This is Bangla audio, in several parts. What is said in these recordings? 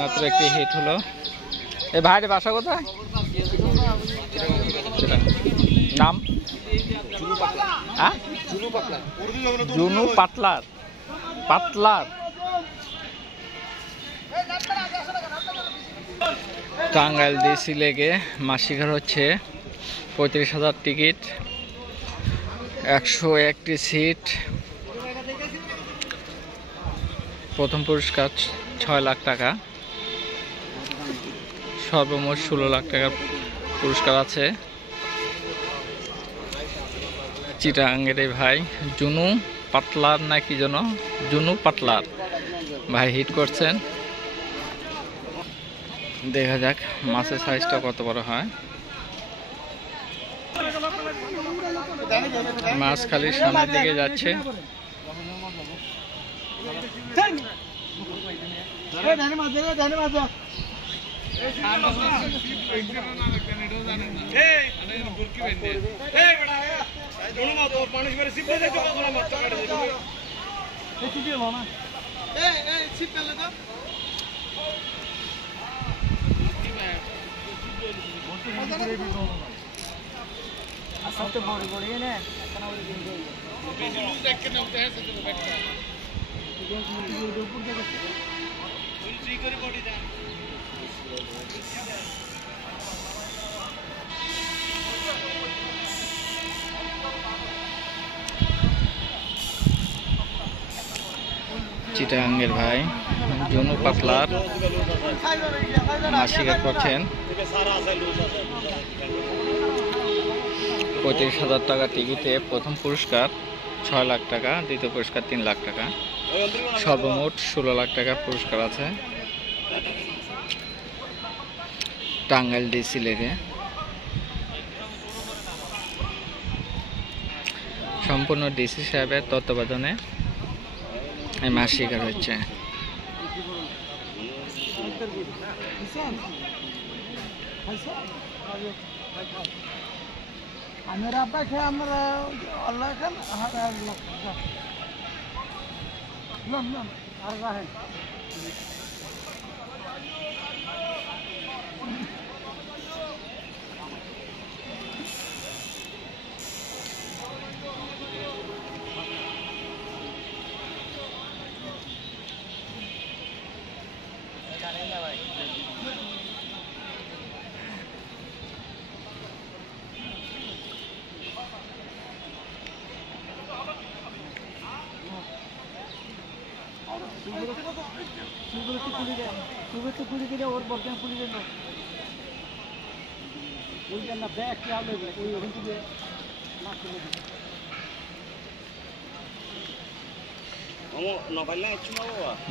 মাত্র একটি হিট হলো। এই ভাইয়ের বাসা কোথায়? নাম জুনু পাটলার। পাটলার টাঙ্গাইল ডিসি লেগে মাসিঘর হচ্ছে 35,000 টিকিট, 101টি সিট। প্রথম পুরস্কার 6 লাখ টাকা, সর্বমোট 16 লাখ টাকার পুরস্কার আছে। চিটাঙ্গের এই ভাই জুনু পাটলার না কি যেন, জুনু পাটলার ভাই হিট করছেন। দেখা যাক মাছের সাইজটা কত বড় হয়। মাছ খালি সামনের দিকে যাচ্ছে। চিটাঙ্গের ভাই জুনু পাটলার মাছ শিকার করছেন। 35,000 টাকা টিকিটে প্রথম পুরস্কার 6 লাখ টাকা, দ্বিতীয় পুরস্কার 3 লাখ টাকা, সর্বমোট 16 লাখ টাকা পুরস্কার আছে। টাঙ্গাইল ডিসি লেগে সম্পূর্ণ ডিসি সাহেবের তত্ত্বাবধানে এই মাছ শিকার হচ্ছে।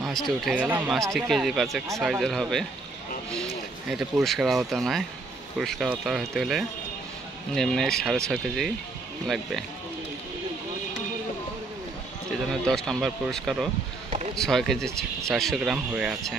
মাছটি উঠে গেল। মাছটি কেজি 5 সাইজের হবে। এটা পুরস্কার আওতা নয়। পুরস্কার আওতা হতে হলে নিম্নে 6.5 কেজি লাগবে। সেজন্য 10 নম্বর পুরস্কারও 6 কেজি 400 গ্রাম হয়ে আছে।